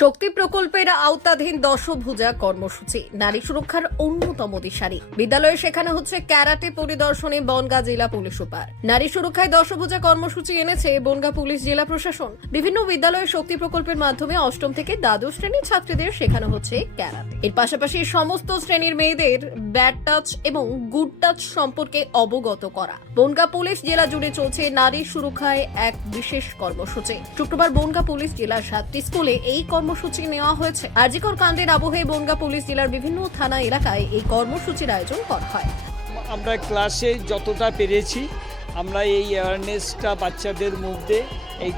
শক্তি প্রকল্পের আওতাধীন দশভুজা কর্মসূচি, নারী সুরক্ষার অন্যতম দিশারি। বিদ্যালয়ে শেখানো হচ্ছে ক্যারাটে পরিদর্শনে বনগা জেলা পুলিশ সুপার। নারী সুরক্ষায় দশভুজা কর্মসূচি এনেছে বনগা পুলিশ জেলা প্রশাসন। বিভিন্ন বিদ্যালয়ের শক্তি প্রকল্পের মাধ্যমে অষ্টম থেকে দ্বাদশ শ্রেণির ছাত্রীদের শেখানো হচ্ছে ক্যারাটে। এর পাশাপাশি সমস্ত শ্রেণির মেয়েদের ব্যাড টাচ এবং গুড টাচ সম্পর্কে অবগত করা। বনগা পুলিশ জেলা জুড়ে চলছে নারী সুরক্ষায় এক বিশেষ কর্মসূচি। শুক্রবার বনগা পুলিশ জেলার সাতটি স্কুলে এই কর্মসূচি নেওয়া হয়েছে। আরজিকর কাণ্ডের আবহে বনগা পুলিশ জেলার বিভিন্ন থানা এলাকায় এই কর্মসূচির আয়োজন করা হয়। আমরা ক্লাসে যতটা পেরেছি আমরা এই অ্যাওয়ারনেসটা বাচ্চাদের মধ্যে এই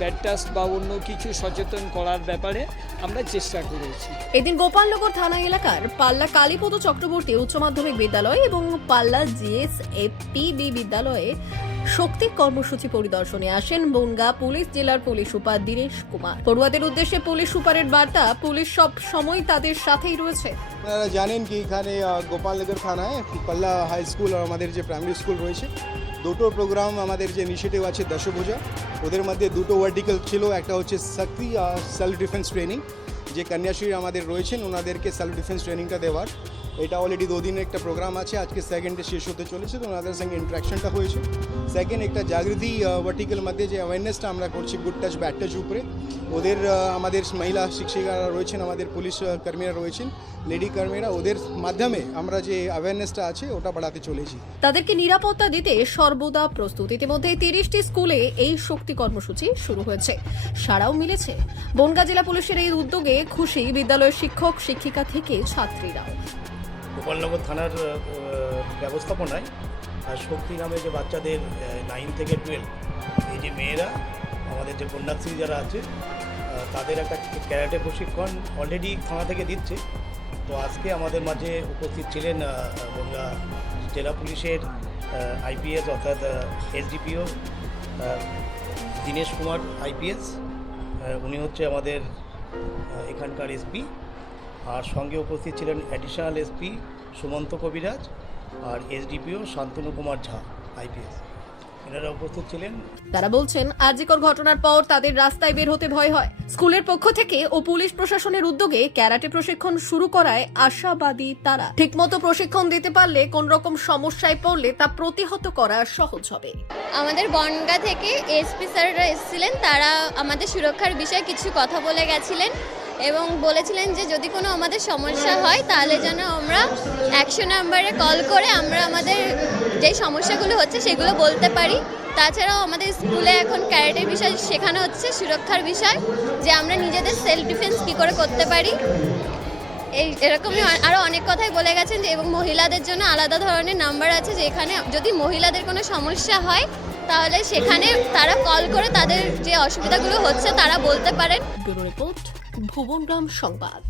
ব্যাড টাচ বা অন্য কিছু সচেতন করার ব্যাপারে আমরা চেষ্টা করেছি। এদিন গোপালনগর থানা এলাকার পাল্লা কালীপদ চক্রবর্তী উচ্চ মাধ্যমিক বিদ্যালয় এবং পাল্লা জিএস পিবি বিদ্যালয়ে শক্তি কর্মসূচি পরিদর্শনে আসেন বনগা পুলিশ জেলার পুলিশ সুপার দীনেশ কুমার। পড়ুয়াদের উদ্দেশ্যে পুলিশ সুপারের বার্তা, পুলিশ সব সময় তাদের সাথেই রয়েছে। আপনারা জানেন কি এখানে গোপালনগর থানায় পাল্লা হাই স্কুল আর আমাদের যে প্রাইমারি স্কুল রয়েছে, দুটো প্রোগ্রাম আমাদের যে ইনিশিয়েটিভ আছে দশভুজা, ওদের মধ্যে দুটো ভার্টিক্যাল ছিল, একটা হচ্ছে শক্তি সেলফ ডিফেন্স ট্রেনিং যে কন্যাশ্রী আমাদের রয়েছেন, ওনাদেরকে সেলফ ডিফেন্স ট্রেনিংটা দেওয়ার। এটা অলরেডি দুদিনের একটা প্রোগ্রাম আছে, আজকে সেকেন্ডে শেষ হতে চলেছে, তো ওনাদের সঙ্গে ইন্টারাকশনটা হয়েছে। সেকেন্ড একটা জাগৃতি ভার্টিক্যাল মধ্যে যে অ্যাওয়ারনেসটা আমরা করছি গুড টাচ ব্যাড টাচ উপরে, ওদের আমাদের মহিলা শিক্ষিকারা রয়েছেন, আমাদের পুলিশ কর্মীরা রয়েছেন লেডি কর্মীরা, ওদের মাধ্যমে আমরা যে অ্যাওয়ারনেসটা আছে, ওটা বাড়াতে চলেছি। তাদেরকে নিরাপত্তা দিতে সর্বদা প্রস্তুত। ইতিমধ্যে তিরিশটি স্কুলে এই শক্তি কর্মসূচি শুরু হয়েছে। সারাও মিলেছে। বনগা জেলা পুলিশের এই উদ্যোগে খুশি বিদ্যালয়ের শিক্ষক, শিক্ষিকা থেকে ছাত্রীরাও। গোপালনগর থানার ব্যবস্থাপনায় আর শক্তি নামে যে বাচ্চাদের নাইন থেকে টুয়েলভ এই যে মেয়েরা, আমাদের যে কন্যাশ্রী যারা আছে তাদের একটা ক্যারাটে প্রশিক্ষণ অলরেডি থানা থেকে দিচ্ছে। তো আজকে আমাদের মাঝে উপস্থিত ছিলেন বনগা জেলা পুলিশের আইপিএস অর্থাৎ এসডিপিও দীনেশ কুমার আইপিএস উনি হচ্ছে আমাদের এখানকার এসপি আর সঙ্গে উপস্থিত ছিলেন অ্যাডিশনাল এসপি সুমন্ত কবিরাজ আর এসডিপিও শান্তনু কুমার ঝা আইপিএস এনারা উপস্থিত ছিলেন। তারা বলছেন আরজিকর ঘটনার পর তাদের রাস্তায় বের হতে ভয় হয়। স্কুলের পক্ষ থেকে ও পুলিশ প্রশাসনের উদ্যোগে ক্যারাটে প্রশিক্ষণ শুরু করায় আশাবাদী তারা। ঠিকমতো প্রশিক্ষণ দিতে পারলে কোন রকম সমস্যায় পড়লে তা প্রতিহত করা সহজ হবে। আমাদের বনগা থেকে এসপি স্যাররা এসেছিলেন। তারা আমাদের সুরক্ষার বিষয়ে কিছু কথা বলে গেছিলেন। এবং বলেছিলেন যে যদি কোনো আমাদের সমস্যা হয়, তাহলে যেন আমরা একশো নাম্বারে কল করে আমরা আমাদের যে সমস্যাগুলো হচ্ছে সেগুলো বলতে পারি। তাছাড়াও আমাদের স্কুলে এখন ক্যারেটের বিষয় শেখানো হচ্ছে, সুরক্ষার বিষয়, যে আমরা নিজেদের সেলফ ডিফেন্স কী করে করতে পারি। এই এরকমই আরও অনেক কথাই বলে গেছেন যে, এবং মহিলাদের জন্য আলাদা ধরনের নাম্বার আছে যেখানে যদি মহিলাদের কোনো সমস্যা হয়, তাহলে সেখানে তারা কল করে তাদের যে অসুবিধাগুলো হচ্ছে, তারা বলতে পারেন। রিপোর্ট। ভুবনগ্রাম সংবাদ।